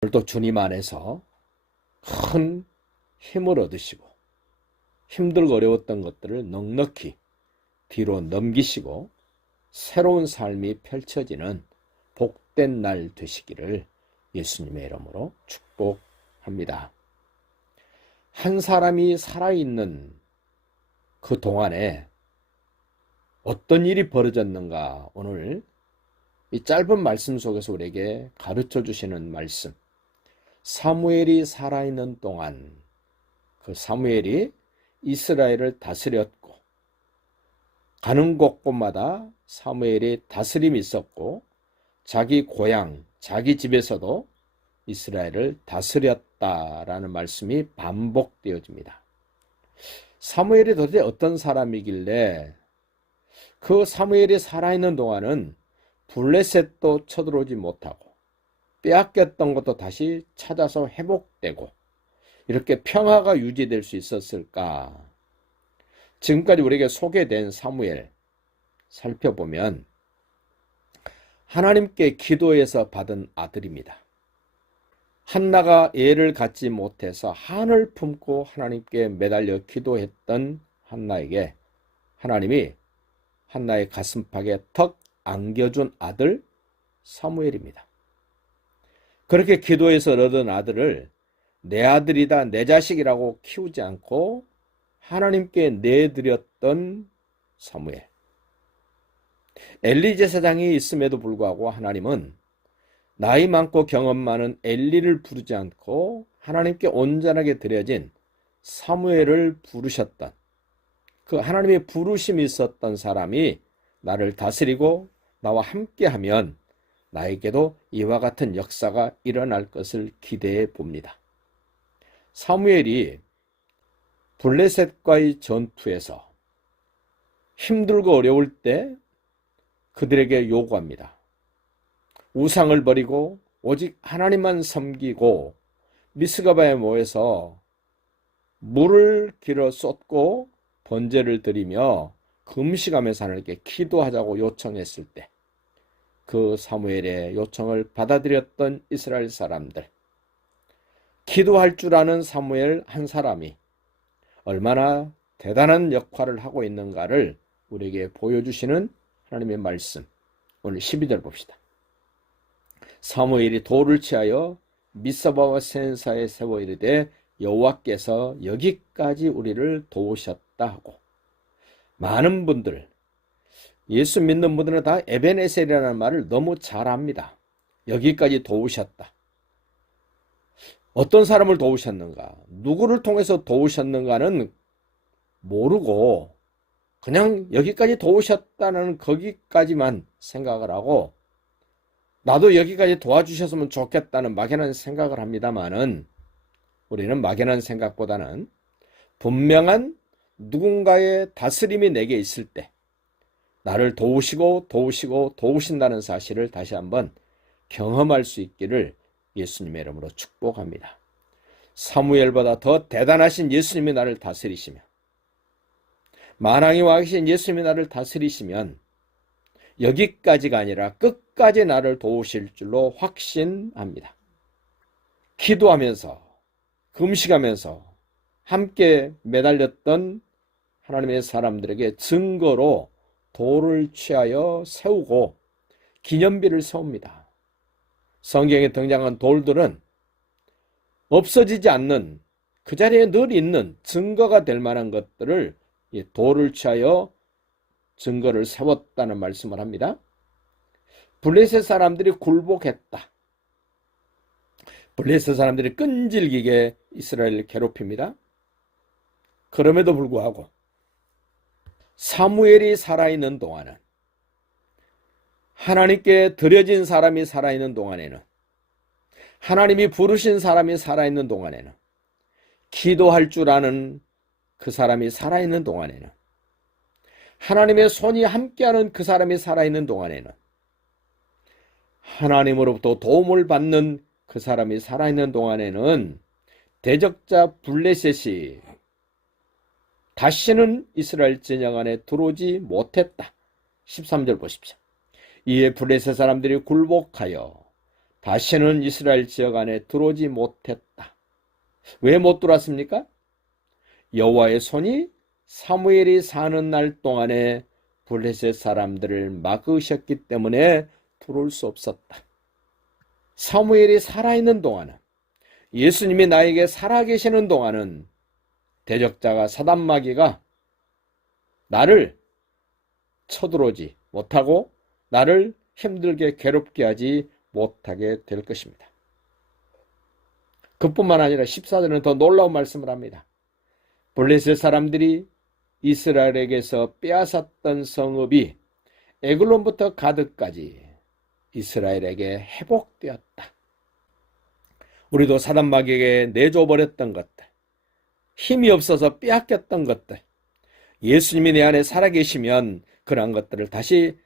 오늘도 주님 안에서 큰 힘을 얻으시고 힘들고 어려웠던 것들을 넉넉히 뒤로 넘기시고 새로운 삶이 펼쳐지는 복된 날 되시기를 예수님의 이름으로 축복합니다. 한 사람이 살아있는 그 동안에 어떤 일이 벌어졌는가, 오늘 이 짧은 말씀 속에서 우리에게 가르쳐 주시는 말씀, 사무엘이 살아있는 동안 그 사무엘이 이스라엘을 다스렸고 가는 곳곳마다 사무엘이 다스림이 있었고 자기 고향, 자기 집에서도 이스라엘을 다스렸다라는 말씀이 반복되어집니다. 사무엘이 도대체 어떤 사람이길래 그 사무엘이 살아있는 동안은 블레셋도 쳐들어오지 못하고 빼앗겼던 것도 다시 찾아서 회복되고 이렇게 평화가 유지될 수 있었을까? 지금까지 우리에게 소개된 사무엘 살펴보면 하나님께 기도해서 받은 아들입니다. 한나가 애를 갖지 못해서 한을 품고 하나님께 매달려 기도했던 한나에게 하나님이 한나의 가슴팍에 턱 안겨준 아들 사무엘입니다. 그렇게 기도해서 얻은 아들을 내 아들이다, 내 자식이라고 키우지 않고 하나님께 내드렸던 사무엘. 엘리 제사장이 있음에도 불구하고 하나님은 나이 많고 경험 많은 엘리를 부르지 않고 하나님께 온전하게 드려진 사무엘을 부르셨던 그 하나님의 부르심이 있었던 사람이 나를 다스리고 나와 함께하면 나에게도 이와 같은 역사가 일어날 것을 기대해 봅니다. 사무엘이 블레셋과의 전투에서 힘들고 어려울 때 그들에게 요구합니다. 우상을 버리고 오직 하나님만 섬기고 미스가바에 모여서 물을 길어 쏟고 번제를 드리며 금식하면서 하나님께 기도하자고 요청했을 때 그 사무엘의 요청을 받아들였던 이스라엘 사람들, 기도할 줄 아는 사무엘 한 사람이 얼마나 대단한 역할을 하고 있는가를 우리에게 보여주시는 하나님의 말씀, 오늘 12절 봅시다. 사무엘이 돌을 취하여 미스바와 센사에 세워 이르되 여호와께서 여기까지 우리를 도우셨다 하고, 많은 분들, 예수 믿는 분들은 다 에베네셀이라는 말을 너무 잘 압니다. 여기까지 도우셨다. 어떤 사람을 도우셨는가, 누구를 통해서 도우셨는가는 모르고 그냥 여기까지 도우셨다는 거기까지만 생각을 하고 나도 여기까지 도와주셨으면 좋겠다는 막연한 생각을 합니다만은, 우리는 막연한 생각보다는 분명한 누군가의 다스림이 내게 있을 때 나를 도우신다는 사실을 다시 한번 경험할 수 있기를 예수님의 이름으로 축복합니다. 사무엘보다 더 대단하신 예수님이 나를 다스리시며 만왕의 왕이신 예수님이 나를 다스리시면 여기까지가 아니라 끝까지 나를 도우실 줄로 확신합니다. 기도하면서 금식하면서 함께 매달렸던 하나님의 사람들에게 증거로 돌을 취하여 세우고 기념비를 세웁니다. 성경에 등장한 돌들은 없어지지 않는, 그 자리에 늘 있는 증거가 될 만한 것들을 돌을 취하여 증거를 세웠다는 말씀을 합니다. 블레셋 사람들이 굴복했다. 블레셋 사람들이 끈질기게 이스라엘을 괴롭힙니다. 그럼에도 불구하고 사무엘이 살아있는 동안은, 하나님께 드려진 사람이 살아있는 동안에는, 하나님이 부르신 사람이 살아있는 동안에는, 기도할 줄 아는 그 사람이 살아있는 동안에는, 하나님의 손이 함께하는 그 사람이 살아있는 동안에는, 하나님으로부터 도움을 받는 그 사람이 살아있는 동안에는 대적자 블레셋이 다시는 이스라엘 진영 안에 들어오지 못했다. 13절 보십시오. 이에 블레셋 사람들이 굴복하여 다시는 이스라엘 지역 안에 들어오지 못했다. 왜 못 들어왔습니까? 여호와의 손이 사무엘이 사는 날 동안에 블레셋 사람들을 막으셨기 때문에 들어올 수 없었다. 사무엘이 살아있는 동안은, 예수님이 나에게 살아계시는 동안은 대적자가 사단마귀가 나를 쳐들어오지 못하고 나를 힘들게 괴롭게 하지 못하게 될 것입니다. 그뿐만 아니라 14절은 더 놀라운 말씀을 합니다. 블레셋 사람들이 이스라엘에게서 빼앗았던 성읍이 에글론부터 가드까지 이스라엘에게 회복되었다. 우리도 사단마귀에게 내줘버렸던 것들, 힘이 없어서 빼앗겼던 것들, 예수님이 내 안에 살아계시면 그러한 것들을 다시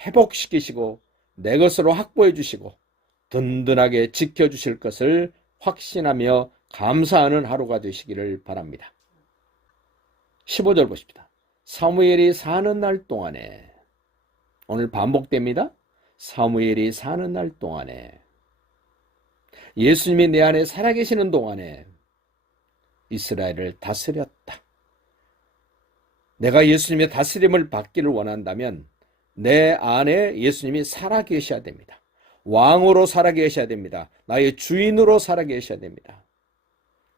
회복시키시고 내 것으로 확보해 주시고 든든하게 지켜주실 것을 확신하며 감사하는 하루가 되시기를 바랍니다. 15절 보십시다. 사무엘이 사는 날 동안에, 오늘 반복됩니다. 사무엘이 사는 날 동안에, 예수님이 내 안에 살아계시는 동안에 이스라엘을 다스렸다. 내가 예수님의 다스림을 받기를 원한다면 내 안에 예수님이 살아계셔야 됩니다. 왕으로 살아계셔야 됩니다. 나의 주인으로 살아계셔야 됩니다.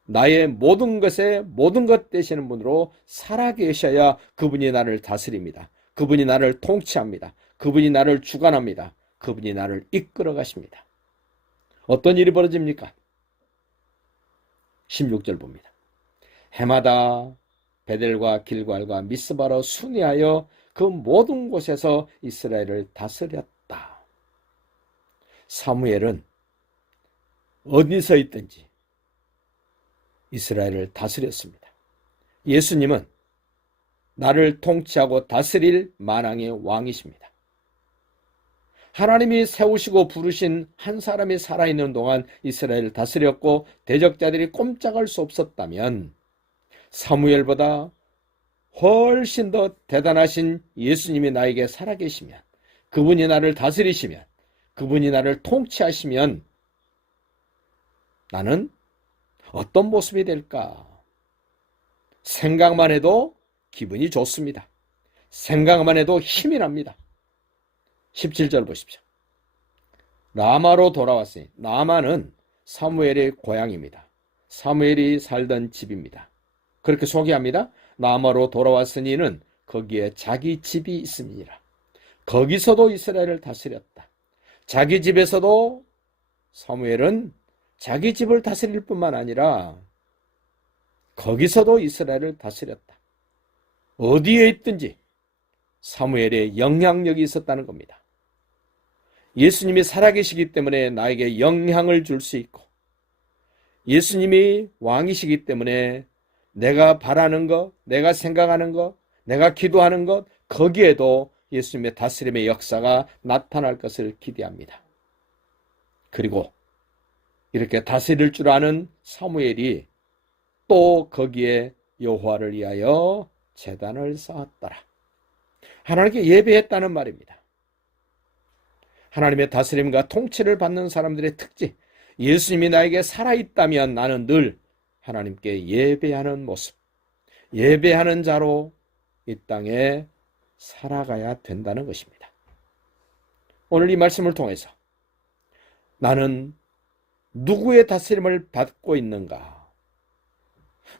나의 모든 것에 모든 것 되시는 분으로 살아계셔야 그분이 나를 다스립니다. 그분이 나를 통치합니다. 그분이 나를 주관합니다. 그분이 나를 이끌어 가십니다. 어떤 일이 벌어집니까? 16절 봅니다. 해마다 베델과 길갈과 미스바로 순회하여 그 모든 곳에서 이스라엘을 다스렸다. 사무엘은 어디서 있든지 이스라엘을 다스렸습니다. 예수님은 나를 통치하고 다스릴 만왕의 왕이십니다. 하나님이 세우시고 부르신 한 사람이 살아있는 동안 이스라엘을 다스렸고 대적자들이 꼼짝할 수 없었다면 사무엘보다 훨씬 더 대단하신 예수님이 나에게 살아계시면, 그분이 나를 다스리시면, 그분이 나를 통치하시면 나는 어떤 모습이 될까? 생각만 해도 기분이 좋습니다. 생각만 해도 힘이 납니다. 17절 보십시오. 라마로 돌아왔으니, 라마는 사무엘의 고향입니다. 사무엘이 살던 집입니다. 그렇게 소개합니다. 라마로 돌아왔으니는 거기에 자기 집이 있습니다. 거기서도 이스라엘을 다스렸다. 자기 집에서도 사무엘은 자기 집을 다스릴 뿐만 아니라 거기서도 이스라엘을 다스렸다. 어디에 있든지 사무엘의 영향력이 있었다는 겁니다. 예수님이 살아계시기 때문에 나에게 영향을 줄 수 있고, 예수님이 왕이시기 때문에 내가 바라는 것, 내가 생각하는 것, 내가 기도하는 것, 거기에도 예수님의 다스림의 역사가 나타날 것을 기대합니다. 그리고 이렇게 다스릴 줄 아는 사무엘이 또 거기에 여호와를 위하여 제단을 쌓았더라. 하나님께 예배했다는 말입니다. 하나님의 다스림과 통치를 받는 사람들의 특징, 예수님이 나에게 살아있다면 나는 늘 하나님께 예배하는 모습, 예배하는 자로 이 땅에 살아가야 된다는 것입니다. 오늘 이 말씀을 통해서 나는 누구의 다스림을 받고 있는가?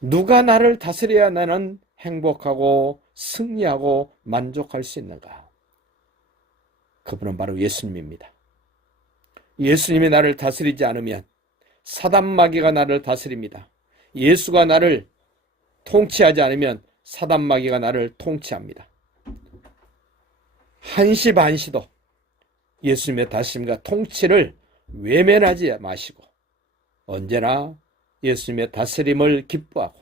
누가 나를 다스려야 나는 행복하고 승리하고 만족할 수 있는가? 그분은 바로 예수님입니다. 예수님이 나를 다스리지 않으면 사단마귀가 나를 다스립니다. 예수가 나를 통치하지 않으면 사단마귀가 나를 통치합니다. 한시 반시도 예수님의 다스림과 통치를 외면하지 마시고 언제나 예수님의 다스림을 기뻐하고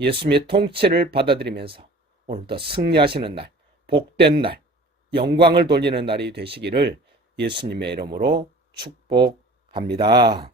예수님의 통치를 받아들이면서 오늘도 승리하시는 날, 복된 날, 영광을 돌리는 날이 되시기를 예수님의 이름으로 축복합니다.